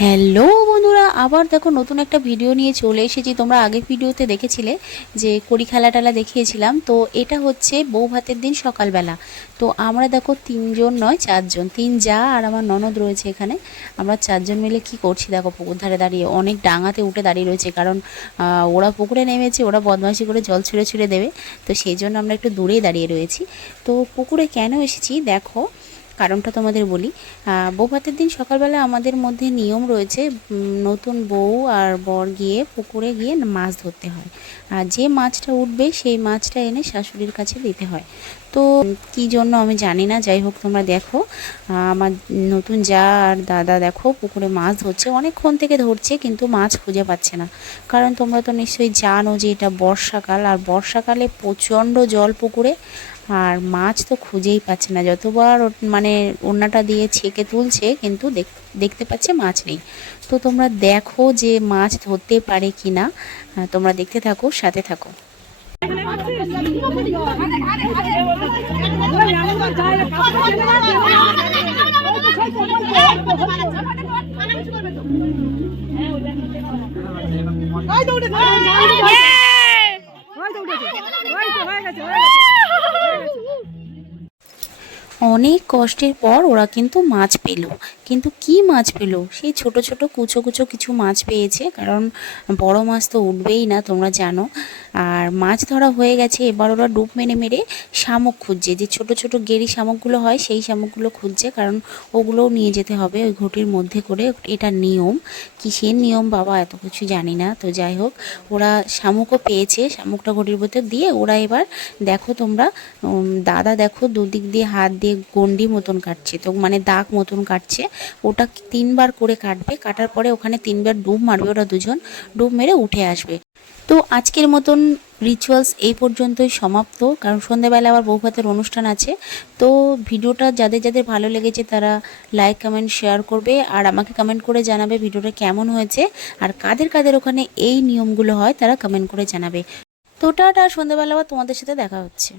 Hello বন্ধুরা, আবার দেখো নতুন একটা ভিডিও নিয়ে চলে এসেছি। তোমরা আগের ভিডিওতে দেখেছিলে যে কড়ি খেলা টেলা দেখিয়েছিলাম। তো এটা হচ্ছে বউ ভাতের দিন সকালবেলা। তো আমরা দেখো তিনজন নয় চারজন, তিন যা আর আমার ননদ রয়েছে এখানে। আমরা চারজন মিলে কি করছি দেখো, পুকুর ধারে দাঁড়িয়ে অনেক ডাঙাতে উঠে দাঁড়িয়ে রয়েছে, কারণ ওরা পুকুরে নেমেছে, ওরা বদমাইশি করে জল ছুঁড়ে ছুঁড়ে দেবে। তো সেই জন্য আমরা একটু দূরেই দাঁড়িয়ে রয়েছি। তো পুকুরে কেন এসেছি দেখো, কারণটা তোমাদের বলি। বউ ভাতের দিন সকালবেলা আমাদের মধ্যে নিয়ম রয়েছে, নতুন বউ আর বর গিয়ে পুকুরে গিয়ে মাছ ধরতে হয়। আর যে মাছটা উঠবে সেই মাছটা এনে শাশুড়ির কাছে দিতে হয়। তো কী জন্য আমি জানি না, যাই হোক তোমরা দেখো। আমার নতুন যা আর দাদা দেখো পুকুরে মাছ ধরছে, অনেকক্ষণ থেকে ধরছে কিন্তু মাছ খুঁজে পাচ্ছে না। কারণ তোমরা তো নিশ্চয়ই জানো যে এটা বর্ষাকাল, আর বর্ষাকালে প্রচণ্ড জল পুকুরে, আর মাছ তো খুঁজেই পাচ্ছে না। যতবার মানে ওড়নাটা দিয়ে ছেঁকে তুলছে কিন্তু দেখতে পাচ্ছে মাছ নেই। তো তোমরা দেখো যে মাছ ধরতে পারে কি না, তোমরা দেখতে থাকো, সাথে থাকো। অনেক কষ্টের পর ওরা কিন্তু মাছ পেল। কিন্তু কি মাছ পেল, সেই ছোট ছোট কুচো কুচো কিছু মাছ পেয়েছে, কারণ বড় মাছ তো উঠবেই না তোমরা জানো। আর মাছ ধরা হয়ে গেছে, এবার ওরা ডুব মেরে মেরে শামুক খুঁজছে, যে ছোট ছোট গেরি শামুকগুলো হয় সেই শামুকগুলো খুঁজছে, কারণ ওগুলোও নিয়ে যেতে হবে ওই ঘটির মধ্যে করে। এটা নিয়ম, কিসের নিয়ম বাবা এত কিছু জানি না। তো যাই হোক, ওরা শামুকও পেয়েছে, শামুকটা ঘটির মধ্যে দিয়ে ওরা এবার দেখো তোমরা, দাদা দেখো দুদিক দিয়ে হাত দিয়ে গন্ডি মতন কাটছে, তো মানে দাগ মতন কাটছে। ওটা 3বার করে কাটবে, কাটার পরে ওখানে 3বার ডুব মারবে, ওরা দুজন ডুব মেরে উঠে আসবে। তো আজকের মতন রিচুয়ালস এই পর্যন্তই সমাপ্ত, কারণ সন্ধ্যাবেলা আবার বউ ভাতের অনুষ্ঠান আছে। তো ভিডিওটা যাদের যাদের ভালো লেগেছে তারা লাইক কমেন্ট শেয়ার করবে, আর আমাকে কমেন্ট করে জানাবে ভিডিওটা কেমন হয়েছে, আর কাদের কাদের ওখানে এই নিয়মগুলো হয় তারা কমেন্ট করে জানাবে। তো টাটা, সন্ধ্যাবেলা আবার তোমাদের সাথে দেখা হচ্ছে।